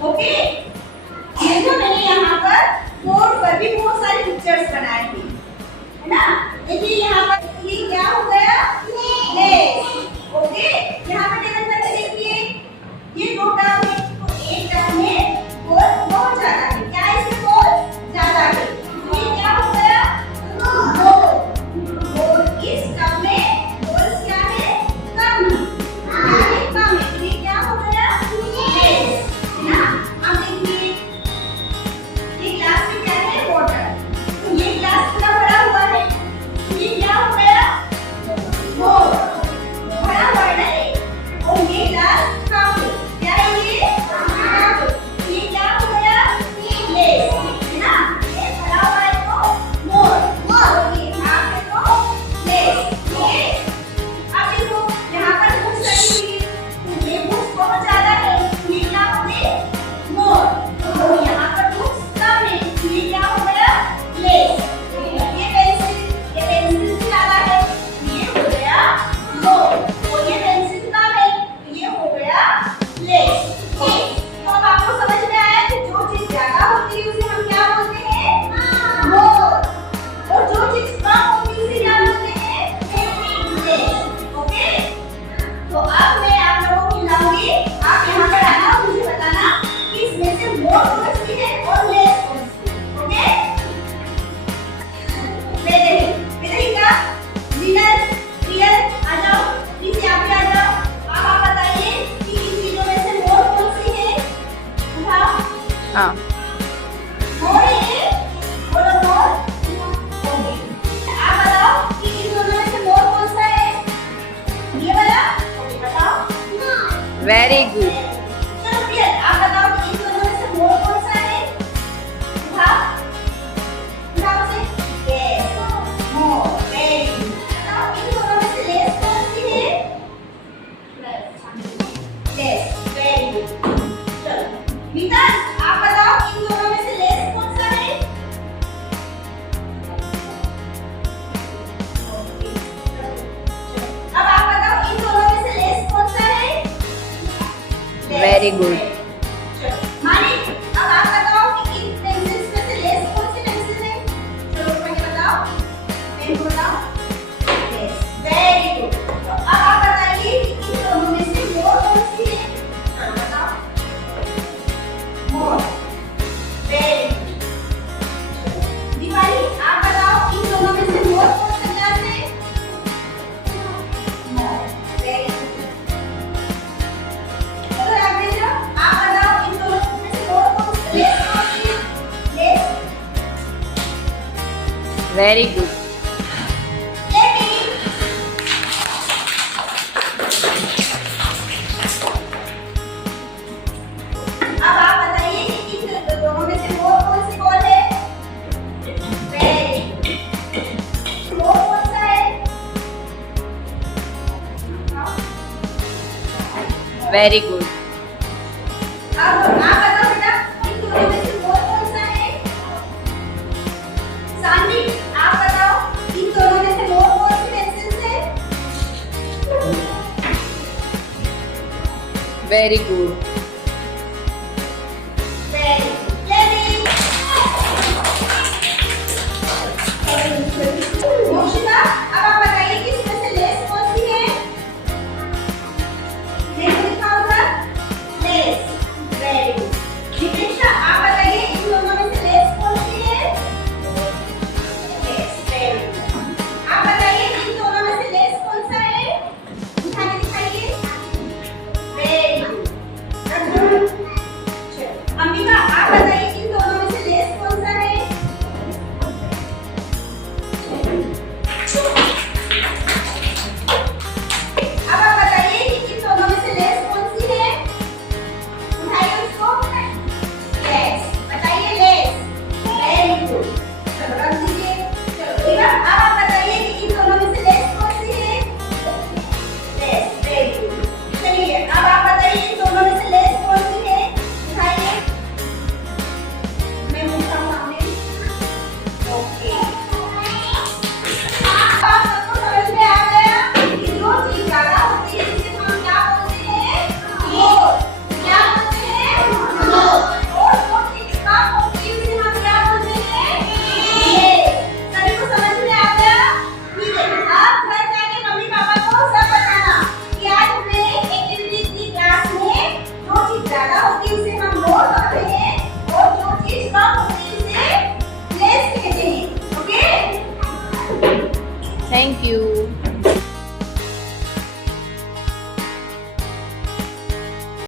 Okay, ये जो मैंने यहाँ पर बोर्ड पर भी बहुत सारे पिक्चर्स बनाए थे, है ना। देखिए यहाँ पर ये क्या हो गया, लेस। ओके, यहाँ पे टेबल पर देखिए ये दो टर्म है, तो एक टर्म में गोल बहुत ज्यादा है, क्या इसमें गोल ज्यादा है, तो ये क्या हो गया, गोल। गोल इस टर्म में गोल क्या है, कम है, क्या है, कम है, तो ये क्या हो गया, लेस, है ना। अब देखिए ये ग्लास में क्या है, वाटर, तो ये ग्लास पूरा भरा हुआ है, ये क्या हो गया, गोल, भरा हुआ है ना ये, और ये ग्लास कम है, क्या है ये, कम, तो ये क्या हो गया, लेस, है ना। ये भरा हुआ है तो मोर, और ये यहाँ पे तो लेस। ओके, अब देखो यहाँ पर बुक्स रखी हुई है, तो ये बुक्स बहुत ज्यादा है, तो ये क्या हो गए, मोर, तो यहाँ पर बुक्स कम है, तो ये क्या हो गया, लेस। ये पेंसिल ज्यादा है, तो ये हो गया मोर, और ये पेंसिल कम है, तो ये हो गया लेस। ओके, तो अब आपको समझ में आया कि जो चीज ज्यादा होती है उसे हम क्या बोलते हैं, मोर, और जो चीज कम होती है उसे क्या बोलते हैं, लेस। ओके, तो अब मैं आप लोगों को खिलाऊंगी, आप यहाँ पर आना और मुझे बताना कि इसमें से मोर कौन सी है और लेस कौन सी है। ओके, बेटा जिनर रियल आ जाओ, प्लीज यहाँ पे आ जाओ। अब आप बताइए कि इन तीनों में से मोर कौन सी है, उठाओ। हाँ, मोर है, बोलो मोर। ओके, आप बताओ कि इन दोनों में से मोर कौन सा है, ये वाला। ओके, बताओ। Very good. चलो रियल, आप बताओ कि इन दोनों में से मोर कौन सा है, उठाओ, उठाओ से। यस, मोर, वेरी गुड। बताओ इन दोनों में से लेस कौन सी है, लेस, वेरी गुड। चलो मीता, आप बताओ इन दोनों में से लेस कौन सा है, अब आप बताओ इन दोनों में से लेस कौन सा है, वेरी गुड। मानिक, अब आप बताओ कि इन पेंसिल्स में से लेस कौन सी पेंसिल है, चलो मुझे बताओ, पेन बताओ। Yes, very good. तो अब आप बताइए कि इन दोनों में से मोर कौन सी है, चलो बताओ, मोर, वेरी गुड। दिवाली, आप बताओ इन दोनों में से मोर कौन सा ग्लास है, मोर, वेरी गुड। चलो रामेश, आप बताओ इन दोनों में से मोर कौन सी, लेस कौन सी है, लेस, वेरी गुड। लेडी। अब आप बताइए कि इन दोनों में से मोर कौन सी बॉल है, वेरी गुड। मोर कौन सा है, वेरी गुड। अब आप बताओ बेटा इन दोनों में से मोर कौन सा है, सानी, आप बताओ इन दोनों में से मोर कौन सी पेंसिल है, very good. Very good. Lady. Mokshita, अब आप बताइए कि इसमें से लेस कौन सी है, लेस लिखा होगा, लेस, वेरी गुड। दीपेक्षा, आप बताइए इन दोनों में से लेस कौन सी है, लेस, वेरी गुड। आप बताइए इन दोनों में से लेस कौन सा है, उठा के दिखाइए, वेरी गुड। अंबिका, आप बताइए इन दोनों में से लेस कौन सा है, अब आप बताइए कि इन दोनों में से लेस कौन सी है, उठाइए उसको, लेस, बताइए लेस, वेरी गुड। चलो रख दीजिए। चलो ठीक है, अब आप बताइए कि इन दोनों में से लेस कौन सी है, लेस, वेरी गुड। चलिए अब आप बताइए इन दोनों में से लेस कौन सी है, उठाइए, थैंक यू।